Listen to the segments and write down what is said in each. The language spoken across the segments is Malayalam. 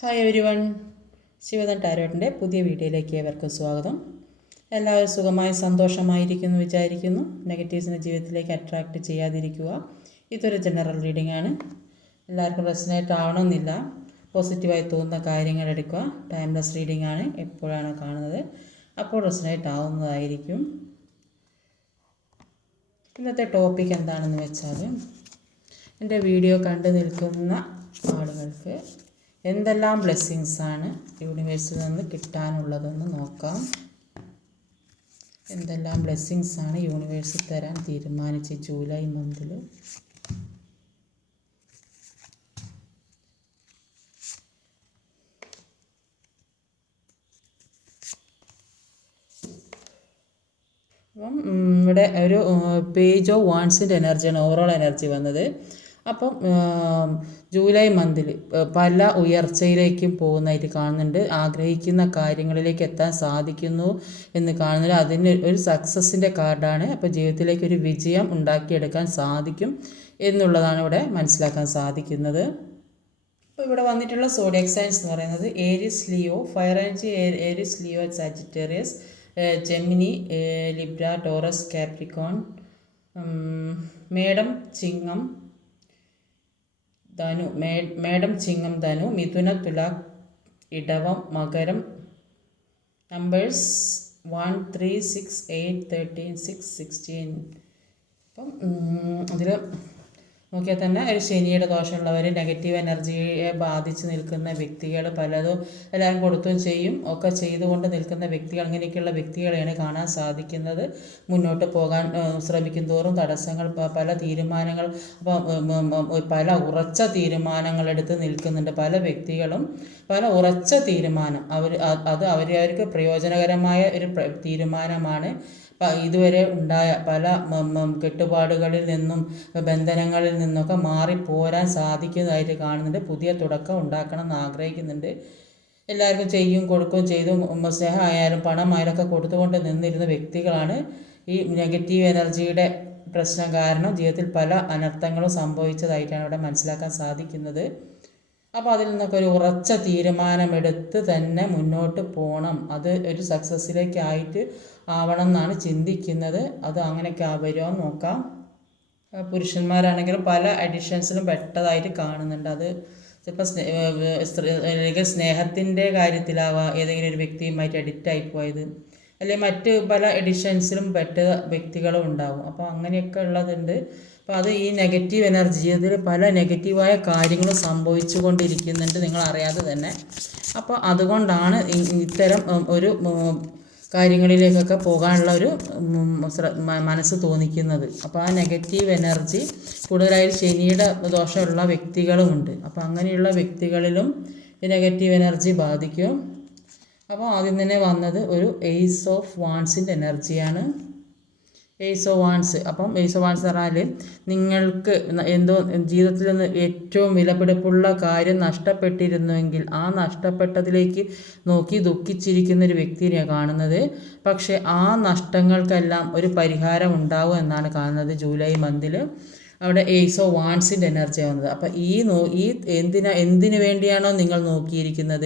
ഹായ് എവരി വൺ, ശിവദൻ ടാരോട്ടിൻ്റെ പുതിയ വീഡിയോയിലേക്ക് ഏവർക്കും സ്വാഗതം. എല്ലാവരും സുഖമായി സന്തോഷമായിരിക്കുന്നു വിചാരിക്കുന്നു. നെഗറ്റീവ്സിൻ്റെ ജീവിതത്തിലേക്ക് അട്രാക്റ്റ് ചെയ്യാതിരിക്കുക. ഇതൊരു ജനറൽ റീഡിംഗ് ആണ്. എല്ലാവർക്കും റെസനേറ്റ് ആവണമെന്നില്ല. പോസിറ്റീവായി തോന്നുന്ന കാര്യങ്ങൾ എടുക്കുക. ടൈംലെസ് റീഡിംഗ് ആണ്. എപ്പോഴാണ് കാണുന്നത് അപ്പോൾ റെസനേറ്റ് ആവുന്നതായിരിക്കും. ഇന്നത്തെ ടോപ്പിക് എന്താണെന്ന് വെച്ചാൽ, എൻ്റെ വീഡിയോ കണ്ടു നിൽക്കുന്ന ആളുകൾക്ക് എന്തെല്ലാം ബ്ലെസ്സിങ്സാണ് യൂണിവേഴ്സിൽ നിന്ന് കിട്ടാനുള്ളതെന്ന് നോക്കാം. എന്തെല്ലാം ബ്ലെസ്സിങ്സാണ് യൂണിവേഴ്സ് തരാൻ തീരുമാനിച്ച് ജൂലൈ മന്തിൽ. അപ്പം ഇവിടെ ഒരു പേജ് ഓഫ് വാൺസിൻ്റെ എനർജിയാണ് ഓവറോൾ എനർജി വന്നത്. അപ്പം ജൂലൈ മന്തിൽ പല ഉയർച്ചയിലേക്കും പോകുന്നതായിട്ട് കാണുന്നുണ്ട്. ആഗ്രഹിക്കുന്ന കാര്യങ്ങളിലേക്ക് എത്താൻ സാധിക്കുന്നു എന്ന് കാണുന്നത് അതിന് ഒരു സക്സസിൻ്റെ കാർഡാണ്. അപ്പോൾ ജീവിതത്തിലേക്ക് ഒരു വിജയം ഉണ്ടാക്കിയെടുക്കാൻ സാധിക്കും എന്നുള്ളതാണ് ഇവിടെ മനസ്സിലാക്കാൻ സാധിക്കുന്നത്. അപ്പോൾ ഇവിടെ വന്നിട്ടുള്ള സോഡിയക് സൈൻസ് എന്ന് പറയുന്നത് Aries Leo, fire energy Aries Leo, Sagittarius, Gemini, Libra, Taurus, Capricorn, മേടം, ചിങ്ങം, ധനു, മേടം, ചിങ്ങം, ധനു, മിഥുന, തുല, ഇടവം, മകരം. നമ്പേഴ്സ് 1, 3, 6, 8, 13, 6, 16. അപ്പം അതിൽ നോക്കിയാൽ തന്നെ ഒരു ശനിയുടെ ദോഷമുള്ളവർ, നെഗറ്റീവ് എനർജിയെ ബാധിച്ച് നിൽക്കുന്ന വ്യക്തികൾ, പലതും എല്ലാവരും കൊടുത്തും ചെയ്യും ഒക്കെ ചെയ്തുകൊണ്ട് നിൽക്കുന്ന വ്യക്തികൾ, അങ്ങനെയൊക്കെയുള്ള വ്യക്തികളെയാണ് കാണാൻ സാധിക്കുന്നത്. മുന്നോട്ട് പോകാൻ ശ്രമിക്കും തോറും തടസ്സങ്ങൾ, പല തീരുമാനങ്ങൾ, പല ഉറച്ച തീരുമാനങ്ങൾ എടുത്ത് നിൽക്കുന്നുണ്ട്. പല വ്യക്തികളും പല ഉറച്ച തീരുമാനം അത് അവർക്ക് പ്രയോജനകരമായ ഒരു തീരുമാനമാണ്. ഇതുവരെ ഉണ്ടായ പല കെട്ടുപാടുകളിൽ നിന്നും ബന്ധനങ്ങളിൽ നിന്നൊക്കെ മാറിപ്പോരാൻ സാധിക്കുന്നതായിട്ട് കാണുന്നുണ്ട്. പുതിയ തുടക്കം ഉണ്ടാക്കണം എന്ന് ആഗ്രഹിക്കുന്നുണ്ട്. എല്ലാവർക്കും ചെയ്യും കൊടുക്കുകയും ചെയ്തും സ്നേഹമായാലും പണമായാലും ഒക്കെ കൊടുത്തുകൊണ്ട് നിന്നിരുന്ന വ്യക്തികളാണ്. ഈ നെഗറ്റീവ് എനർജിയുടെ പ്രശ്നം കാരണം ജീവിതത്തിൽ പല അനർത്ഥങ്ങളും സംഭവിച്ചതായിട്ടാണ് ഇവിടെ മനസ്സിലാക്കാൻ സാധിക്കുന്നത്. അപ്പോൾ അതിൽ നിന്നൊക്കെ ഒരു ഉറച്ച തീരുമാനമെടുത്ത് തന്നെ മുന്നോട്ട് പോകണം. അത് ഒരു സക്സസ്സിലേക്കായിട്ട് ആവണം എന്നാണ് ചിന്തിക്കുന്നത്. അത് അങ്ങനെയൊക്കെ വരുമോ നോക്കാം. പുരുഷന്മാരാണെങ്കിലും പല അഡിഷൻസിലും പെട്ടതായിട്ട് കാണുന്നുണ്ട്. അത് ചിലപ്പോൾ സ്നേഹത്തിൻ്റെ കാര്യത്തിലാവാം, ഏതെങ്കിലും ഒരു വ്യക്തിയുമായിട്ട് അഡിക്റ്റായി പോയത്, അല്ലെങ്കിൽ മറ്റ് പല എഡിഷൻസിലും പെട്ട വ്യക്തികളും ഉണ്ടാവും. അപ്പോൾ അങ്ങനെയൊക്കെ ഉള്ളതുണ്ട്. അപ്പോൾ അത് ഈ നെഗറ്റീവ് എനർജി ജീവിതത്തിൽ പല നെഗറ്റീവായ കാര്യങ്ങളും സംഭവിച്ചു കൊണ്ടിരിക്കുന്നുണ്ട് നിങ്ങൾ അറിയാതെ തന്നെ. അപ്പോൾ അതുകൊണ്ടാണ് ഇത്തരം ഒരു കാര്യങ്ങളിലേക്കൊക്കെ പോകാനുള്ള ഒരു മനസ്സ് തോന്നിക്കുന്നത്. അപ്പോൾ ആ നെഗറ്റീവ് എനർജി കൂടുതലായി ശനിയുടെ ദോഷമുള്ള വ്യക്തികളുമുണ്ട്. അപ്പോൾ അങ്ങനെയുള്ള വ്യക്തികളിലും ഈ നെഗറ്റീവ് എനർജി ബാധിക്കും. അപ്പോൾ ആദ്യം തന്നെ വന്നത് ഒരു എയ്സ് ഓഫ് വാൺസിൻ്റെ എനർജിയാണ്. Ace of wands. അപ്പം എയ്സ് ഓഫ് വാൺസ് പറഞ്ഞാൽ നിങ്ങൾക്ക് എന്തോ ജീവിതത്തിൽ നിന്ന് ഏറ്റവും വിലപിടിപ്പുള്ള കാര്യം നഷ്ടപ്പെട്ടിരുന്നുവെങ്കിൽ ആ നഷ്ടപ്പെട്ടതിലേക്ക് നോക്കി ദുഃഖിച്ചിരിക്കുന്ന ഒരു വ്യക്തിയെയാണ് കാണുന്നത്. പക്ഷേ ആ നഷ്ടങ്ങൾക്കെല്ലാം ഒരു പരിഹാരം ഉണ്ടാവും എന്നാണ് കാണുന്നത് ജൂലൈ മന്തിൽ. അവിടെ എയ്സ് ഓഫ് വാൺസിൻ്റെ എനർജി വന്നത്. അപ്പം എന്തിനു വേണ്ടിയാണോ നിങ്ങൾ നോക്കിയിരിക്കുന്നത്,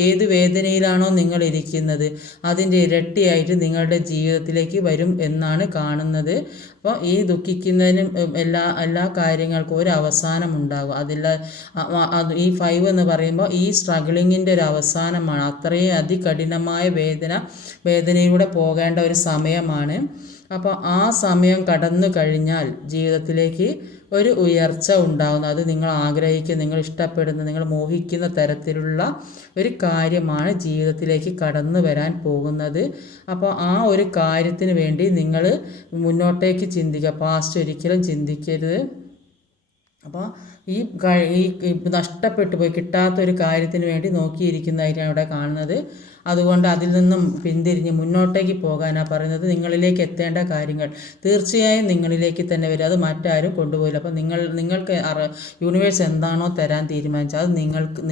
ഏത് വേദനയിലാണോ നിങ്ങൾ ഇരിക്കുന്നത്, അതിൻ്റെ ഇരട്ടിയായിട്ട് നിങ്ങളുടെ ജീവിതത്തിലേക്ക് വരും എന്നാണ് കാണുന്നത്. അപ്പോൾ ഈ ദുഃഖിക്കുന്നതിനും എല്ലാ കാര്യങ്ങൾക്കും ഒരു അവസാനം ഉണ്ടാകും. ഈ 5 എന്ന് പറയുമ്പോൾ ഈ സ്ട്രഗിളിങ്ങിൻ്റെ ഒരു അവസാനമാണ്. അത്രയും അതികഠിനമായ വേദനയിലൂടെ പോകേണ്ട ഒരു സമയമാണ്. അപ്പോൾ ആ സമയം കടന്നു കഴിഞ്ഞാൽ ജീവിതത്തിലേക്ക് ഒരു ഉയർച്ച ഉണ്ടാകുന്നു. അത് നിങ്ങൾ ആഗ്രഹിക്കുന്ന, നിങ്ങൾ ഇഷ്ടപ്പെടുന്ന, നിങ്ങൾ മോഹിക്കുന്ന തരത്തിലുള്ള ഒരു കാര്യമാണ് ജീവിതത്തിലേക്ക് കടന്നു വരാൻ പോകുന്നത്. അപ്പോൾ ആ ഒരു കാര്യത്തിന് വേണ്ടി നിങ്ങൾ മുന്നോട്ടേക്ക് ചിന്തിക്കുക. പാസ്റ്റ് ഒരിക്കലും ചിന്തിക്കരുത്. അപ്പോൾ ഈ നഷ്ടപ്പെട്ടു പോയി കിട്ടാത്തൊരു കാര്യത്തിന് വേണ്ടി നോക്കിയിരിക്കുന്നതായിട്ടാണ് ഇവിടെ കാണുന്നത്. അതുകൊണ്ട് അതിൽ നിന്നും പിന്തിരിഞ്ഞ് മുന്നോട്ടേക്ക് പോകാനാണ് പറയുന്നത്. നിങ്ങളിലേക്ക് എത്തേണ്ട കാര്യങ്ങൾ തീർച്ചയായും നിങ്ങളിലേക്ക് തന്നെ വരും. അത് മറ്റാരും കൊണ്ടുപോയില്ല. അപ്പോൾ നിങ്ങൾക്ക് യൂണിവേഴ്സ് എന്താണോ തരാൻ തീരുമാനിച്ചത് അത്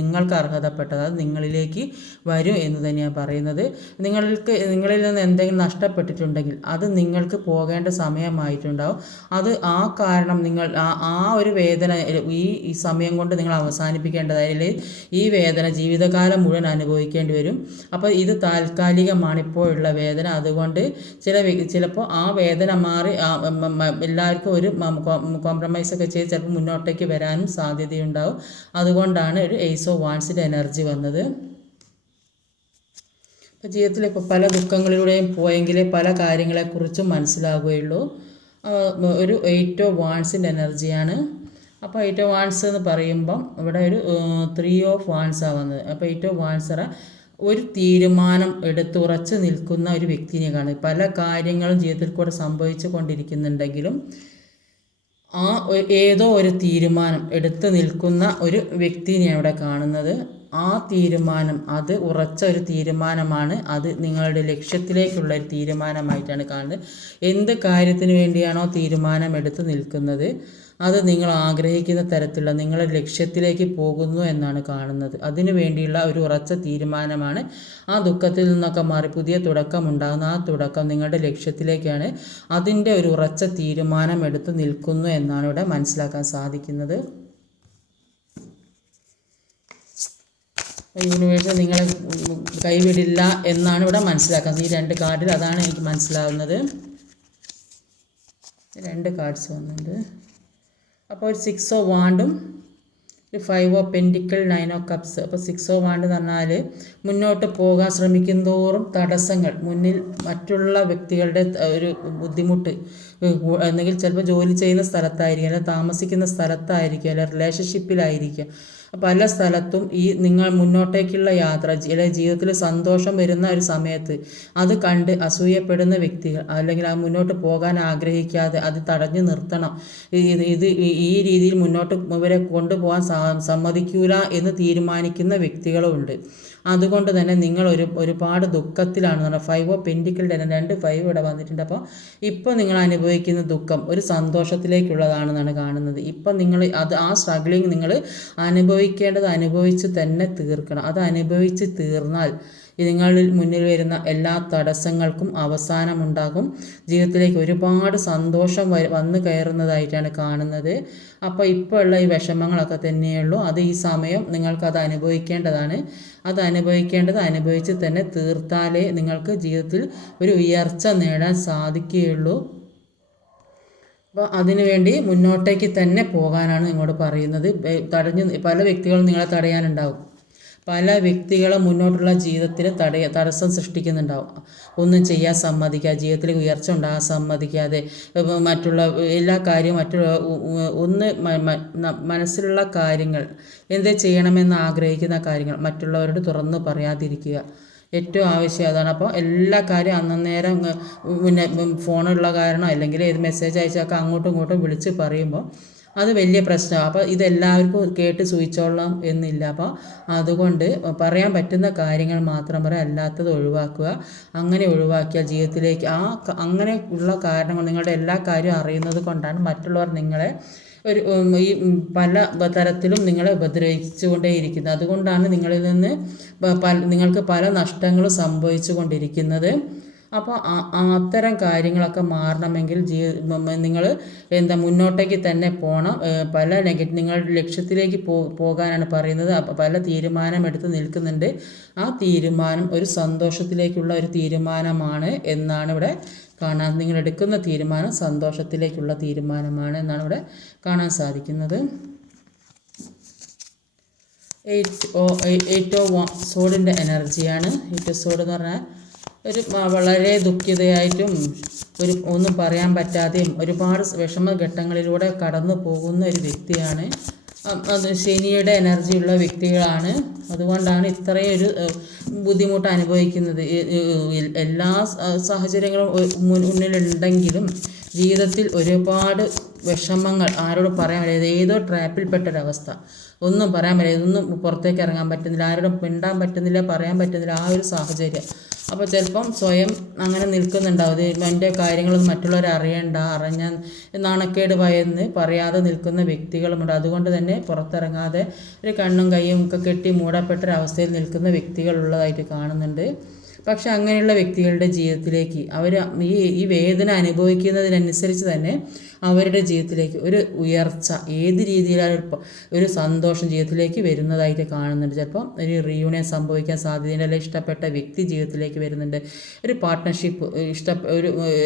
നിങ്ങൾക്ക് അർഹതപ്പെട്ടത് അത് നിങ്ങളിലേക്ക് വരും എന്ന് തന്നെയാണ് പറയുന്നത്. നിങ്ങളിൽ നിന്ന് എന്തെങ്കിലും നഷ്ടപ്പെട്ടിട്ടുണ്ടെങ്കിൽ അത് നിങ്ങൾക്ക് പോകേണ്ട സമയമായിട്ടുണ്ടാവും. അത് ആ കാരണം നിങ്ങൾ ആ ഒരു വേദന, ഈ ഈ സമയം കൊണ്ട് നിങ്ങൾ അവസാനിപ്പിക്കേണ്ടതായി. ഈ വേദന ജീവിതകാലം മുഴുവൻ അനുഭവിക്കേണ്ടി വരും. അപ്പോൾ ഇത് താൽക്കാലികമാണ് ഇപ്പോഴുള്ള വേദന. അതുകൊണ്ട് ചിലപ്പോൾ ആ വേദന മാറി എല്ലാവർക്കും ഒരു കോംപ്രമൈസൊക്കെ ചെയ്ത് ചിലപ്പോൾ മുന്നോട്ടേക്ക് വരാനും സാധ്യതയുണ്ടാവും. അതുകൊണ്ടാണ് ഒരു ഏസ് ഓഫ് വാൻസിൻ്റെ എനർജി വന്നത്. അപ്പോൾ ജീവിതത്തിൽ ഇപ്പോൾ പല ദുഃഖങ്ങളിലൂടെയും പോയെങ്കിലേ പല കാര്യങ്ങളെക്കുറിച്ചും മനസ്സിലാവുകയുള്ളൂ. ഒരു 8 ഓഫ് വാൻസിൻ്റെ എനർജിയാണ്. അപ്പോൾ 8 ഓഫ് വാൻസ് എന്ന് പറയുമ്പം ഇവിടെ ഒരു 3 ഓഫ് വാൻസാണ് വന്നത്. അപ്പോൾ 8 ഓഫ് വാൻസ് ഒരു തീരുമാനം എടുത്തുറച്ച് നിൽക്കുന്ന ഒരു വ്യക്തിനെ കാണും. പല കാര്യങ്ങളും ജീവിതത്തിൽ കൂടെ സംഭവിച്ചു കൊണ്ടിരിക്കുന്നുണ്ടെങ്കിലും ഏതോ ഒരു തീരുമാനം എടുത്തു നിൽക്കുന്ന ഒരു വ്യക്തിനെയാണ് ഇവിടെ കാണുന്നത്. ആ തീരുമാനം അത് ഉറച്ച ഒരു തീരുമാനമാണ്. അത് നിങ്ങളുടെ ലക്ഷ്യത്തിലേക്കുള്ള ഒരു തീരുമാനമായിട്ടാണ് കാണുന്നത്. എന്ത് കാര്യത്തിന് വേണ്ടിയാണോ തീരുമാനം എടുത്ത് നിൽക്കുന്നത് അത് നിങ്ങൾ ആഗ്രഹിക്കുന്ന തരത്തിലുള്ള നിങ്ങളുടെ ലക്ഷ്യത്തിലേക്ക് പോകുന്നു എന്നാണ് കാണുന്നത്. അതിനു വേണ്ടിയുള്ള ഒരു ഉറച്ച തീരുമാനമാണ്. ആ ദുഃഖത്തിൽ നിന്നൊക്കെ മാറി പുതിയ തുടക്കം ഉണ്ടാകുന്ന ആ തുടക്കം നിങ്ങളുടെ ലക്ഷ്യത്തിലേക്കാണ്. അതിൻ്റെ ഒരു ഉറച്ച തീരുമാനം എടുത്ത് നിൽക്കുന്നു എന്നാണ് ഇവിടെ മനസ്സിലാക്കാൻ സാധിക്കുന്നത്. യൂണിവേഴ്സ് നിങ്ങളെ കൈവിടില്ല എന്നാണ് ഇവിടെ മനസ്സിലാക്കുന്നത്. ഈ 2 കാർഡിൽ അതാണ് എനിക്ക് മനസ്സിലാവുന്നത്. 2 കാർഡ്സ് വന്നിട്ടുണ്ട്. അപ്പോൾ ഒരു 6 ഓഫ് വാണ്ടും ഒരു 5 ഓഫ് പെൻറ്റിക്കിൾ 9 ഓഫ് കപ്സ്. അപ്പോൾ 6 ഓഫ് വാണ്ട് എന്ന് പറഞ്ഞാൽ മുന്നോട്ട് പോകാൻ ശ്രമിക്കുന്തോറും തടസ്സങ്ങൾ മുന്നിൽ മറ്റുള്ള വ്യക്തികളുടെ ഒരു ബുദ്ധിമുട്ട് അല്ലെങ്കിൽ ചിലപ്പോൾ ജോലി ചെയ്യുന്ന സ്ഥലത്തായിരിക്കും, അല്ലെങ്കിൽ താമസിക്കുന്ന സ്ഥലത്തായിരിക്കും, അല്ലെങ്കിൽ റിലേഷൻഷിപ്പിലായിരിക്കും. പല സ്ഥലത്തും ഈ നിങ്ങൾ മുന്നോട്ടേക്കുള്ള യാത്ര അല്ലെങ്കിൽ ജീവിതത്തിൽ സന്തോഷം വരുന്ന ഒരു സമയത്ത് അത് കണ്ട് അസൂയപ്പെടുന്ന വ്യക്തികൾ അല്ലെങ്കിൽ ആ മുന്നോട്ട് പോകാൻ ആഗ്രഹിക്കാതെ അത് തടഞ്ഞു നിർത്തണം, ഇത് ഈ രീതിയിൽ മുന്നോട്ട് ഇവരെ കൊണ്ടുപോകാൻ സമ്മതിക്കൂല എന്ന് തീരുമാനിക്കുന്ന വ്യക്തികളും ഉണ്ട്. അതുകൊണ്ട് തന്നെ നിങ്ങൾ ഒരുപാട് ദുഃഖത്തിലാണ്. 5 ഓഫ് പെൻറ്റിക്കിളുടെ 2 5 ഇവിടെ വന്നിട്ടുണ്ട്. അപ്പോൾ ഇപ്പോൾ നിങ്ങൾ അനുഭവിക്കുന്ന ദുഃഖം ഒരു സന്തോഷത്തിലേക്കുള്ളതാണെന്നാണ് കാണുന്നത്. ഇപ്പം നിങ്ങൾ ആ സ്ട്രഗ്ലിങ് നിങ്ങൾ അനുഭവിച്ച് തന്നെ തീർക്കണം. അത് അനുഭവിച്ച് തീർന്നാൽ നിങ്ങളിൽ മുന്നിൽ വരുന്ന എല്ലാ തടസ്സങ്ങൾക്കും അവസാനമുണ്ടാകും. ജീവിതത്തിലേക്ക് ഒരുപാട് സന്തോഷം വന്നു കയറുന്നതായിട്ടാണ് കാണുന്നത്. അപ്പോൾ ഇപ്പോൾ ഉള്ള ഈ വിഷമങ്ങളൊക്കെ തന്നെയുള്ളൂ. അത് ഈ സമയം നിങ്ങൾക്കത് അനുഭവിക്കേണ്ടതാണ്. അത് അനുഭവിച്ച് തന്നെ തീർത്താലേ നിങ്ങൾക്ക് ജീവിതത്തിൽ ഒരു ഉയർച്ച നേടാൻ സാധിക്കുകയുള്ളൂ. അപ്പോൾ അതിനുവേണ്ടി മുന്നോട്ടേക്ക് തന്നെ പോകാനാണ് നിങ്ങളോട് പറയുന്നത്. പല വ്യക്തികളും നിങ്ങളെ തടയാനുണ്ടാവും. പല വ്യക്തികളും മുന്നോട്ടുള്ള ജീവിതത്തിൽ തടസ്സം സൃഷ്ടിക്കുന്നുണ്ടാവും. ഒന്നും ചെയ്യാൻ സമ്മതിക്കാതെ, ജീവിതത്തിൽ ഉയർച്ച ഉണ്ടാകാൻ സമ്മതിക്കാതെ, മറ്റുള്ള എല്ലാ കാര്യവും മനസ്സിലുള്ള കാര്യങ്ങൾ എന്ത് ചെയ്യണമെന്ന് ആഗ്രഹിക്കുന്ന കാര്യങ്ങൾ മറ്റുള്ളവരോട് തുറന്നു പറയാതിരിക്കുക. ഏറ്റവും ആവശ്യം അതാണ്. അപ്പോൾ എല്ലാ കാര്യവും അന്നേരം പിന്നെ ഫോണുള്ള കാരണം അല്ലെങ്കിൽ ഏത് മെസ്സേജ് അയച്ചൊക്കെ അങ്ങോട്ടും ഇങ്ങോട്ടും വിളിച്ച് പറയുമ്പോൾ അത് വലിയ പ്രശ്നമാണ്. അപ്പോൾ ഇതെല്ലാവർക്കും കേട്ട് സൂചിച്ചോളാം എന്നില്ല. അപ്പോൾ അതുകൊണ്ട് പറയാൻ പറ്റുന്ന കാര്യങ്ങൾ മാത്രം പറയാം, അല്ലാത്തത് ഒഴിവാക്കുക. അങ്ങനെ ഒഴിവാക്കിയാൽ ജീവിതത്തിലേക്ക് അങ്ങനെ ഉള്ള കാരണങ്ങൾ നിങ്ങളുടെ എല്ലാ കാര്യവും അറിയുന്നത് കൊണ്ടാണ് മറ്റുള്ളവർ നിങ്ങളെ ഈ പല തരത്തിലും നിങ്ങളെ ഉപദ്രവിച്ചുകൊണ്ടേയിരിക്കുന്നത്. അതുകൊണ്ടാണ് നിങ്ങളിൽ നിന്ന് നിങ്ങൾക്ക് പല നഷ്ടങ്ങളും സംഭവിച്ചു കൊണ്ടിരിക്കുന്നത്. അപ്പോൾ അത്തരം കാര്യങ്ങളൊക്കെ മാറണമെങ്കിൽ നിങ്ങൾ മുന്നോട്ടേക്ക് തന്നെ പോകണം. നിങ്ങളുടെ ലക്ഷ്യത്തിലേക്ക് പോകാനാണ് പറയുന്നത്. അപ്പോൾ പല തീരുമാനമെടുത്ത് നിൽക്കുന്നുണ്ട്. ആ തീരുമാനം ഒരു സന്തോഷത്തിലേക്കുള്ള ഒരു തീരുമാനമാണ് എന്നാണ് ഇവിടെ കാണാൻ. നിങ്ങളെടുക്കുന്ന തീരുമാനം സന്തോഷത്തിലേക്കുള്ള തീരുമാനമാണ് എന്നാണ് ഇവിടെ കാണാൻ സാധിക്കുന്നത്. 8 ഓഫ് സോഡിൻ്റെ എനർജിയാണ്. 8 സോഡ് എന്ന് പറഞ്ഞാൽ വളരെ ദുഃഖിതയായിട്ടും ഒന്നും പറയാൻ പറ്റാതെയും ഒരുപാട് വിഷമഘട്ടങ്ങളിലൂടെ കടന്നു പോകുന്ന ഒരു വ്യക്തിയാണ്. അത് ശനിയുടെ എനർജിയുള്ള വ്യക്തികളാണ്. അതുകൊണ്ടാണ് ഇത്രയും ഒരു ബുദ്ധിമുട്ട് അനുഭവിക്കുന്നത്. എല്ലാ സാഹചര്യങ്ങളും മുന്നിലുണ്ടെങ്കിലും ജീവിതത്തിൽ ഒരുപാട് വിഷമങ്ങൾ ആരോടും പറയാൻ പറ്റില്ല. ഏതോ ട്രാപ്പിൽപ്പെട്ടൊരവസ്ഥ, ഒന്നും പറയാൻ പറ്റില്ല, ഇതൊന്നും പുറത്തേക്ക് ഇറങ്ങാൻ പറ്റുന്നില്ല, ആരോടും മിണ്ടാൻ പറ്റുന്നില്ല, പറയാൻ പറ്റുന്നില്ല, ആ ഒരു സാഹചര്യം. അപ്പോൾ ചിലപ്പം സ്വയം അങ്ങനെ നിൽക്കുന്നുണ്ടാവും. എൻ്റെ കാര്യങ്ങളൊന്നും മറ്റുള്ളവരെ അറിഞ്ഞാൽ നാണക്കേട് ഭയന്ന് പറയാതെ നിൽക്കുന്ന വ്യക്തികളുമുണ്ട്. അതുകൊണ്ട് തന്നെ പുറത്തിറങ്ങാതെ ഒരു കണ്ണും കൈയും ഒക്കെ കെട്ടി മൂടപ്പെട്ടൊരവസ്ഥയിൽ നിൽക്കുന്ന വ്യക്തികളുള്ളതായിട്ട് കാണുന്നുണ്ട്. പക്ഷെ അങ്ങനെയുള്ള വ്യക്തികളുടെ ജീവിതത്തിലേക്ക് അവർ ഈ വേദന അനുഭവിക്കുന്നതിനനുസരിച്ച് തന്നെ അവരുടെ ജീവിതത്തിലേക്ക് ഒരു ഉയർച്ച, ഏത് രീതിയിലാണ് ഒരു സന്തോഷം ജീവിതത്തിലേക്ക് വരുന്നതായിട്ട് കാണുന്നുണ്ട്. ചിലപ്പോൾ ഒരു റീയൂണിയൻ സംഭവിക്കാൻ സാധ്യതയുണ്ട്, അല്ലെങ്കിൽ ഇഷ്ടപ്പെട്ട വ്യക്തി ജീവിതത്തിലേക്ക് വരുന്നുണ്ട്, ഒരു പാർട്ട്ണർഷിപ്പ്,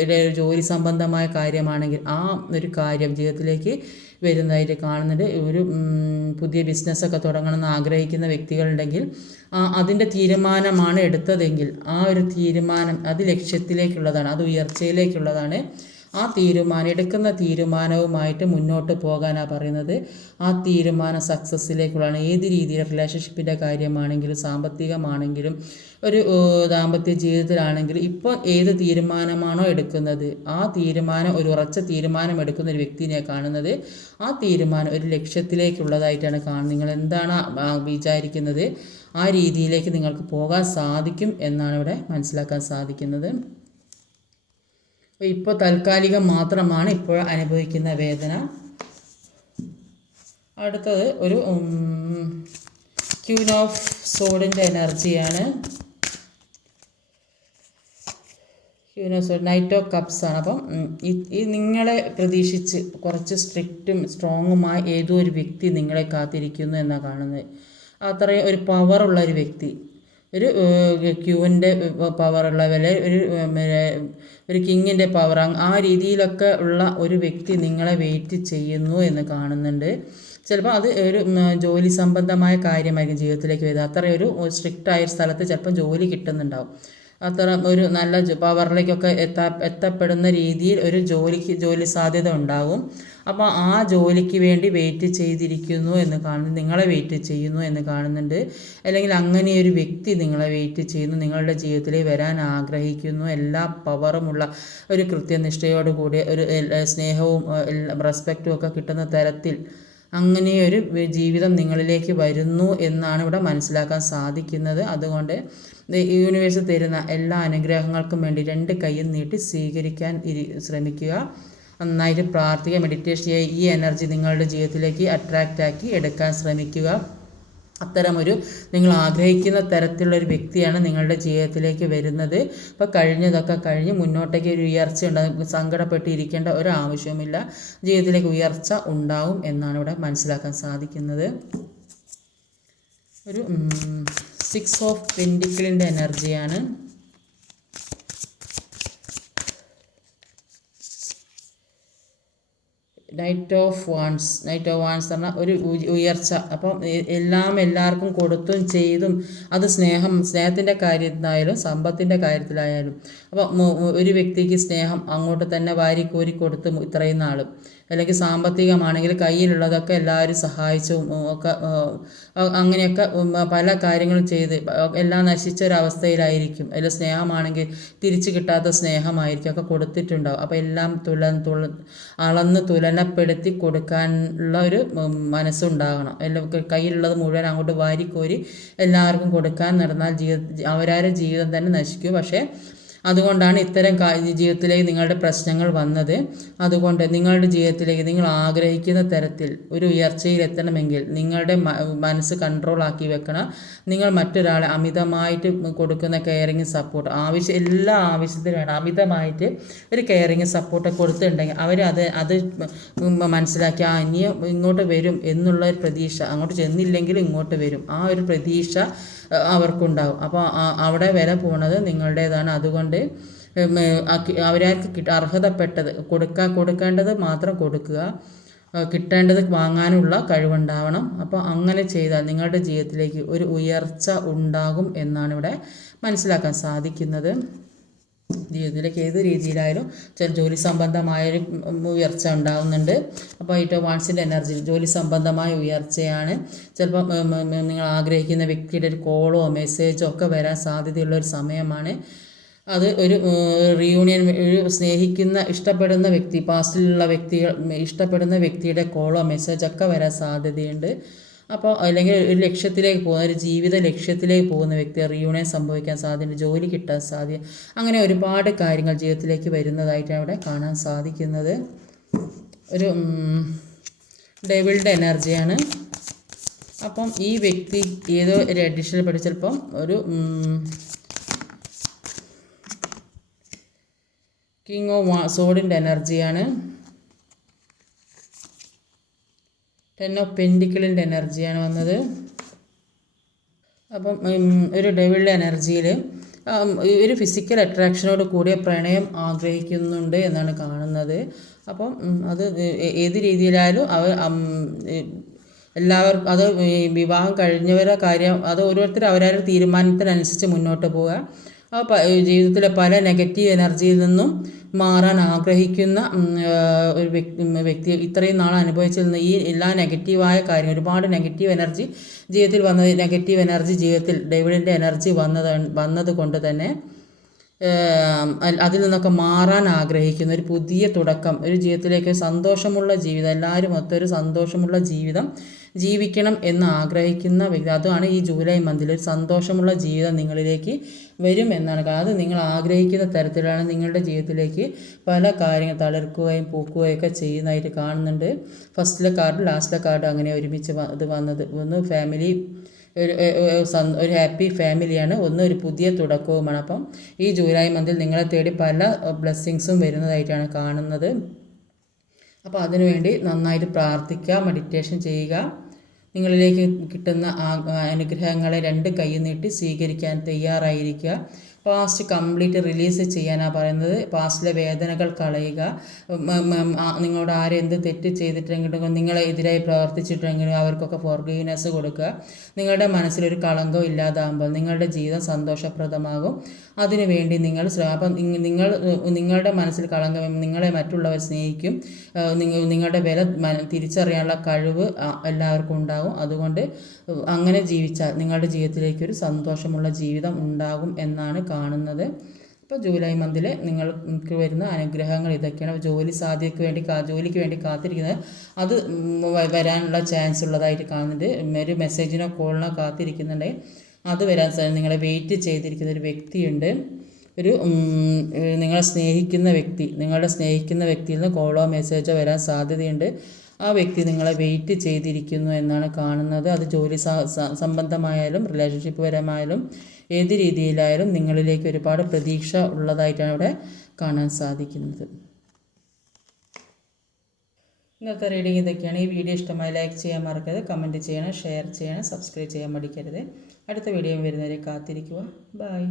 ഒരു ജോലി സംബന്ധമായ കാര്യമാണെങ്കിൽ ആ ഒരു കാര്യം ജീവിതത്തിലേക്ക് വരുന്നതായിട്ട് കാണുന്നുണ്ട്. ഒരു പുതിയ ബിസിനസ്സൊക്കെ തുടങ്ങണമെന്ന് ആഗ്രഹിക്കുന്ന വ്യക്തികളുണ്ടെങ്കിൽ അതിൻ്റെ തീരുമാനമാണ് എടുത്തതെങ്കിൽ ആ ഒരു തീരുമാനം അത് ലക്ഷ്യത്തിലേക്കുള്ളതാണ്, അത് ഉയർച്ചയിലേക്കുള്ളതാണ്. ആ എടുക്കുന്ന തീരുമാനവുമായിട്ട് മുന്നോട്ട് പോകാനാണ് പറയുന്നത്. ആ തീരുമാനം സക്സസ്സിലേക്കുള്ളതാണ്. ഏത് രീതിയിൽ റിലേഷൻഷിപ്പിൻ്റെ കാര്യമാണെങ്കിലും സാമ്പത്തികമാണെങ്കിലും ഒരു ദാമ്പത്യ ജീവിതത്തിലാണെങ്കിലും ഇപ്പോൾ ഏത് തീരുമാനമാണോ എടുക്കുന്നത് ആ തീരുമാനം ഒരു ഉറച്ച തീരുമാനം എടുക്കുന്ന ഒരു വ്യക്തിനെ കാണുന്നത്. ആ തീരുമാനം ഒരു ലക്ഷ്യത്തിലേക്കുള്ളതായിട്ടാണ് കാണുന്നത്. നിങ്ങൾ എന്താണ് വിചാരിക്കുന്നത് ആ രീതിയിലേക്ക് നിങ്ങൾക്ക് പോകാൻ സാധിക്കും എന്നാണ് ഇവിടെ മനസ്സിലാക്കാൻ സാധിക്കുന്നത്. ഇപ്പോൾ താൽക്കാലികം മാത്രമാണ് ഇപ്പോൾ അനുഭവിക്കുന്ന വേദന. അടുത്തത് ഒരു ക്യൂൻ ഓഫ് സോഡിൻ്റെ എനർജിയാണ്. Queen of സോഡ്, knight of cups ആണ്. അപ്പം ഈ നിങ്ങളെ പ്രതീക്ഷിച്ച് കുറച്ച് സ്ട്രിക്റ്റും സ്ട്രോങ്ങുമായ ഏതോ ഒരു വ്യക്തി നിങ്ങളെ കാത്തിരിക്കുന്നു എന്നാണ് കാണുന്നത്. അത്രയും ഒരു പവറുള്ള ഒരു വ്യക്തി, ഒരു ക്യൂവിൻ്റെ പവറുള്ള പോലെ ഒരു കിങ്ങിൻ്റെ പവർ, ആ രീതിയിലൊക്കെ ഉള്ള ഒരു വ്യക്തി നിങ്ങളെ വെയിറ്റ് ചെയ്യുന്നു എന്ന് കാണുന്നുണ്ട്. ചിലപ്പോൾ അത് ഒരു ജോലി സംബന്ധമായ കാര്യമായിരിക്കും ജീവിതത്തിലേക്ക് വരുന്നത്. അത്രയൊരു സ്ട്രിക്റ്റായ സ്ഥലത്ത് ചിലപ്പോൾ ജോലി കിട്ടുന്നുണ്ടാവും. അത്ര ഒരു നല്ല പവറിലേക്കൊക്കെ എത്തപ്പെടുന്ന രീതിയിൽ ഒരു ജോലി സാധ്യത ഉണ്ടാകും. അപ്പോൾ ആ ജോലിക്ക് വേണ്ടി വെയിറ്റ് ചെയ്തിരിക്കുന്നു എന്ന് കാണുന്നു, നിങ്ങളെ വെയിറ്റ് ചെയ്യുന്നു എന്ന് കാണുന്നുണ്ട്. അല്ലെങ്കിൽ അങ്ങനെ ഒരു വ്യക്തി നിങ്ങളെ വെയിറ്റ് ചെയ്യുന്നു, നിങ്ങളുടെ ജീവിതത്തിലേക്ക് വരാൻ ആഗ്രഹിക്കുന്നു. എല്ലാ പവറുമുള്ള ഒരു കൃത്യനിഷ്ഠയോടുകൂടി ഒരു സ്നേഹവും റെസ്പെക്റ്റും ഒക്കെ കിട്ടുന്ന തരത്തിൽ അങ്ങനെയൊരു ജീവിതം നിങ്ങളിലേക്ക് വരുന്നു എന്നാണ് ഇവിടെ മനസ്സിലാക്കാൻ സാധിക്കുന്നത്. അതുകൊണ്ട് യൂണിവേഴ്സ് തരുന്ന എല്ലാ അനുഗ്രഹങ്ങൾക്കും വേണ്ടി 2 കൈയും നീട്ടി സ്വീകരിക്കാൻ ശ്രമിക്കുക. നന്നായിട്ട് പ്രാർത്ഥിക്കുക, മെഡിറ്റേഷൻ ചെയ്യുക. ഈ എനർജി നിങ്ങളുടെ ജീവിതത്തിലേക്ക് അട്രാക്റ്റാക്കി എടുക്കാൻ ശ്രമിക്കുക. അത്തരമൊരു നിങ്ങൾ ആഗ്രഹിക്കുന്ന തരത്തിലുള്ളൊരു വ്യക്തിയാണ് നിങ്ങളുടെ ജീവിതത്തിലേക്ക് വരുന്നത്. ഇപ്പോൾ കഴിഞ്ഞതൊക്കെ കഴിഞ്ഞ് മുന്നോട്ടേക്ക് ഒരു ഉയർച്ച ഉണ്ടാകും. സങ്കടപ്പെട്ടിരിക്കേണ്ട ഒരു ആവശ്യവുമില്ല, ജീവിതത്തിലേക്ക് ഉയർച്ച ഉണ്ടാവും എന്നാണ് ഇവിടെ മനസ്സിലാക്കാൻ സാധിക്കുന്നത്. ഒരു 6 ഓഫ് പെൻറ്റിക്കിളിൻ്റെ എനർജിയാണ്. നൈറ്റ് ഓഫ് വാൺസ് പറഞ്ഞാൽ ഒരു ഉയർച്ച. അപ്പം എല്ലാവർക്കും കൊടുത്തും ചെയ്തും അത് സ്നേഹത്തിൻ്റെ കാര്യത്തിലായാലും സമ്പത്തിൻ്റെ കാര്യത്തിലായാലും അപ്പം ഒരു വ്യക്തിക്ക് സ്നേഹം അങ്ങോട്ട് തന്നെ വാരിക്കോരി കൊടുത്തും ഇത്രയും നാളും, അല്ലെങ്കിൽ സാമ്പത്തികമാണെങ്കിൽ കയ്യിലുള്ളതൊക്കെ എല്ലാവരും സഹായിച്ചും ഒക്കെ അങ്ങനെയൊക്കെ പല കാര്യങ്ങളും ചെയ്ത് എല്ലാം നശിച്ച ഒരവസ്ഥയിലായിരിക്കും. അതിൽ സ്നേഹമാണെങ്കിൽ തിരിച്ചു കിട്ടാത്ത സ്നേഹമായിരിക്കും, ഒക്കെ കൊടുത്തിട്ടുണ്ടാവും. അപ്പോൾ എല്ലാം അളന്ന് തുലനപ്പെടുത്തി കൊടുക്കാനുള്ള ഒരു മനസ്സുണ്ടാകണം. എല്ലാം കയ്യിലുള്ളത് മുഴുവൻ അങ്ങോട്ട് വാരിക്കോരി എല്ലാവർക്കും കൊടുക്കാൻ നടന്നാൽ അവരാരുടെ ജീവിതം തന്നെ നശിക്കും. പക്ഷേ അതുകൊണ്ടാണ് ഇത്തരം ജീവിതത്തിലേക്ക് നിങ്ങളുടെ പ്രശ്നങ്ങൾ വന്നത്. അതുകൊണ്ട് നിങ്ങളുടെ ജീവിതത്തിലേക്ക് നിങ്ങൾ ആഗ്രഹിക്കുന്ന തരത്തിൽ ഒരു ഉയർച്ചയിലെത്തണമെങ്കിൽ നിങ്ങളുടെ മനസ്സ് കൺട്രോളാക്കി വെക്കണം. നിങ്ങൾ മറ്റൊരാളെ അമിതമായിട്ട് കൊടുക്കുന്ന കെയറിങ് സപ്പോർട്ട് എല്ലാ ആവശ്യത്തിനും വേണം. അമിതമായിട്ട് ഒരു കെയറിങ് സപ്പോർട്ട് കൊടുത്തിട്ടുണ്ടെങ്കിൽ അവർ അത് മനസ്സിലാക്കി ഇനിയും ഇങ്ങോട്ട് വരും എന്നുള്ള ഒരു പ്രതീക്ഷ, അങ്ങോട്ട് ചെന്നില്ലെങ്കിലും ഇങ്ങോട്ട് വരും, ആ ഒരു പ്രതീക്ഷ അവർക്കുണ്ടാവും. അപ്പോൾ അവിടെ വില പോണത് നിങ്ങളുടേതാണ്. അതുകൊണ്ട് അവർക്ക് അർഹതപ്പെട്ടത് കൊടുക്കേണ്ടത് മാത്രം കൊടുക്കുക, കിട്ടേണ്ടത് വാങ്ങാനുള്ള കഴിവുണ്ടാവണം. അപ്പോൾ അങ്ങനെ ചെയ്താൽ നിങ്ങളുടെ ജീവിതത്തിലേക്ക് ഒരു ഉയർച്ച ഉണ്ടാകും എന്നാണ് ഇവിടെ മനസ്സിലാക്കാൻ സാധിക്കുന്നത്. ജീവിതത്തിലേക്ക് ഏത് രീതിയിലായാലും ജോലി സംബന്ധമായൊരു ഉയർച്ച ഉണ്ടാകുന്നുണ്ട്. അപ്പോൾ 8 ഓഫ് വാൺസിൻ്റെ എനർജി ജോലി സംബന്ധമായ ഉയർച്ചയാണ്. ചിലപ്പോൾ നിങ്ങൾ ആഗ്രഹിക്കുന്ന വ്യക്തിയുടെ ഒരു കോളോ മെസ്സേജോ ഒക്കെ വരാൻ സാധ്യതയുള്ളൊരു സമയമാണ്. അത് ഒരു റീയൂണിയൻ, ഒരു ഇഷ്ടപ്പെടുന്ന വ്യക്തി, പാസ്റ്റിലുള്ള ഇഷ്ടപ്പെടുന്ന വ്യക്തിയുടെ കോളോ മെസ്സേജൊക്കെ വരാൻ സാധ്യതയുണ്ട്. അപ്പോൾ അല്ലെങ്കിൽ ഒരു ലക്ഷ്യത്തിലേക്ക് പോകുന്ന, ഒരു ജീവിത ലക്ഷ്യത്തിലേക്ക് പോകുന്ന വ്യക്തി റീയൂണിയൻ സംഭവിക്കാൻ സാധ്യതയുണ്ട്, ജോലി കിട്ടാൻ സാധ്യത, അങ്ങനെ ഒരുപാട് കാര്യങ്ങൾ ജീവിതത്തിലേക്ക് വരുന്നതായിട്ടാണ് അവിടെ കാണാൻ സാധിക്കുന്നത്. ഒരു ഡെവിളുടെ എനർജിയാണ്. അപ്പം ഈ വ്യക്തി ഏതോ ഒരു എഡിഷനിൽ പഠിച്ചപ്പം ഒരു കിങ് ഓഫ് സോഡിൻ്റെ എനർജിയാണ്. 10 ഓഫ് പെൻറ്റിക്കിളിൻ്റെ എനർജിയാണ് വന്നത്. അപ്പം ഒരു ഡെവിളിൻ്റെ എനർജിയിൽ ഒരു ഫിസിക്കൽ അട്രാക്ഷനോട് കൂടിയ പ്രണയം ആഗ്രഹിക്കുന്നുണ്ട് എന്നാണ് കാണുന്നത്. അപ്പം അത് ഏത് രീതിയിലായാലും എല്ലാവർക്കും അത് വിവാഹം കഴിഞ്ഞവരുടെ കാര്യം അത് ഓരോരുത്തർ അവരവരുടെ തീരുമാനത്തിനനുസരിച്ച് മുന്നോട്ട് പോവുക. ജീവിതത്തിലെ പല നെഗറ്റീവ് എനർജിയിൽ നിന്നും മാറാൻ ആഗ്രഹിക്കുന്ന ഒരു വ്യക്തി ഇത്രയും നാൾ അനുഭവിച്ചിരുന്ന ഈ എല്ലാ നെഗറ്റീവായ കാര്യം ഒരുപാട് നെഗറ്റീവ് എനർജി ജീവിതത്തിൽ വന്നത് നെഗറ്റീവ് എനർജി ജീവിതത്തിൽ ഡെവിളിൻ്റെ എനർജി വന്നത് കൊണ്ട് തന്നെ അതിൽ നിന്നൊക്കെ മാറാൻ ആഗ്രഹിക്കുന്ന ഒരു പുതിയ തുടക്കം, ഒരു ജീവിതത്തിലേക്ക് സന്തോഷമുള്ള ജീവിതം, എല്ലാവരും ഒത്തൊരു സന്തോഷമുള്ള ജീവിതം ജീവിക്കണം എന്ന് ആഗ്രഹിക്കുന്ന വ്യക്തി, അതാണ് ഈ ജൂലൈ മന്തിൽ ഒരു സന്തോഷമുള്ള ജീവിതം നിങ്ങളിലേക്ക് വരും എന്നാണ്. അത് നിങ്ങൾ ആഗ്രഹിക്കുന്ന തരത്തിലാണ് നിങ്ങളുടെ ജീവിതത്തിലേക്ക് പല കാര്യങ്ങൾ തളിർക്കുകയും പൂക്കുകയും ഒക്കെ ചെയ്യുന്നതായിട്ട് കാണുന്നുണ്ട്. ഫസ്റ്റിലെ കാർഡ് ലാസ്റ്റിലെ കാർഡ് അങ്ങനെ ഒരുമിച്ച് ഇത് വന്നത്. ഒന്ന് ഫാമിലി, ഒരു ഹാപ്പി ഫാമിലിയാണ്, ഒന്ന് ഒരു പുതിയ തുടക്കവുമാണ്. അപ്പം ഈ ജൂലൈ മന്തിൽ നിങ്ങളെ തേടി പല ബ്ലെസ്സിങ്സും വരുന്നതായിട്ടാണ് കാണുന്നത്. അപ്പോൾ അതിനുവേണ്ടി നന്നായിട്ട് പ്രാർത്ഥിക്കുക, മെഡിറ്റേഷൻ ചെയ്യുക. നിങ്ങളിലേക്ക് കിട്ടുന്ന അനുഗ്രഹങ്ങളെ 2 കൈ നീട്ടി സ്വീകരിക്കാൻ തയ്യാറായിരിക്കുക. പാസ്റ്റ് കംപ്ലീറ്റ് റിലീസ് ചെയ്യാനാണ് പറയുന്നത്. പാസ്റ്റിലെ വേദനകൾ കളയുക. നിങ്ങളോട് ആരെന്ത് തെറ്റ് ചെയ്തിട്ടെങ്കിലും നിങ്ങളെ എതിരായി പ്രവർത്തിച്ചിട്ടെങ്കിലും അവർക്കൊക്കെ ഫോർഗീവ്നെസ് കൊടുക്കുക. നിങ്ങളുടെ മനസ്സിലൊരു കളങ്കം ഇല്ലാതാകുമ്പോൾ നിങ്ങളുടെ ജീവിതം സന്തോഷപ്രദമാകും. അതിനുവേണ്ടി നിങ്ങൾ നിങ്ങളുടെ മനസ്സിൽ കളങ്കം, നിങ്ങളെ മറ്റുള്ളവർ സ്നേഹിക്കും. നിങ്ങളുടെ വില തിരിച്ചറിയാനുള്ള കഴിവ് എല്ലാവർക്കും ഉണ്ടാകും. അതുകൊണ്ട് അങ്ങനെ ജീവിച്ചാൽ നിങ്ങളുടെ ജീവിതത്തിലേക്ക് ഒരു സന്തോഷമുള്ള ജീവിതം ഉണ്ടാകും എന്നാണ് കാണുന്നത്. ഇപ്പോൾ ജൂലൈ മന്തിൽ നിങ്ങൾക്ക് വരുന്ന അനുഗ്രഹങ്ങൾ ഇതൊക്കെയാണ്. ജോലിക്ക് വേണ്ടി കാത്തിരിക്കുന്നത് അത് വരാനുള്ള ചാൻസ് ഉള്ളതായിട്ട് കാണുന്നുണ്ട്. ഒരു മെസ്സേജിനോ കോളിനോ കാത്തിരിക്കുന്നുണ്ടെങ്കിൽ അത് വരാൻ നിങ്ങളെ വെയിറ്റ് ചെയ്തിരിക്കുന്ന ഒരു വ്യക്തിയുണ്ട്. നിങ്ങളെ സ്നേഹിക്കുന്ന വ്യക്തിയിൽ നിന്ന് കോളോ മെസ്സേജോ വരാൻ സാധ്യതയുണ്ട്. ആ വ്യക്തി നിങ്ങളെ വെയിറ്റ് ചെയ്തിരിക്കുന്നു എന്നാണ് കാണുന്നത്. അത് ജോലി സംബന്ധമായാലും റിലേഷൻഷിപ്പ് പരമായാലും ഏത് രീതിയിലായാലും നിങ്ങളിലേക്ക് ഒരുപാട് പ്രതീക്ഷ ഉള്ളതായിട്ടാണ് ഇവിടെ കാണാൻ സാധിക്കുന്നത്. ഇന്നത്തെ റീഡിംഗ് ഇതൊക്കെയാണ്. ഈ വീഡിയോ ഇഷ്ടമായി ലൈക്ക് ചെയ്യാൻ മറക്കരുത്, കമൻറ്റ് ചെയ്യണം, ഷെയർ ചെയ്യണം, സബ്സ്ക്രൈബ് ചെയ്യാൻ മടിക്കരുത്. അടുത്ത വീഡിയോ വരുന്നവരെ കാത്തിരിക്കുക. ബൈ.